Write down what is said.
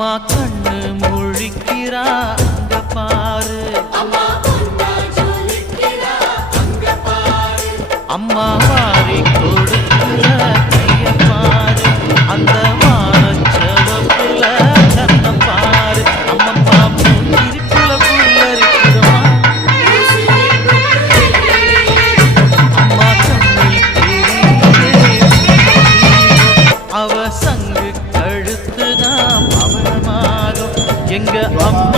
அம்மா கண்ணு முழிக்கிறா அங்க பாரு, அம்மா வாரி கொடுக்கிற கைய பாரு, அந்த வானச்சவப்புல கண்ண பாரு, அம்மம்மா மூச்சிருக்குல புல்லரிக்குதுமா. அம்மா கண்ணில் தெரியுதே அவ சங்கு கழுத்துதான் பவளமாகும். எங்க அம்மா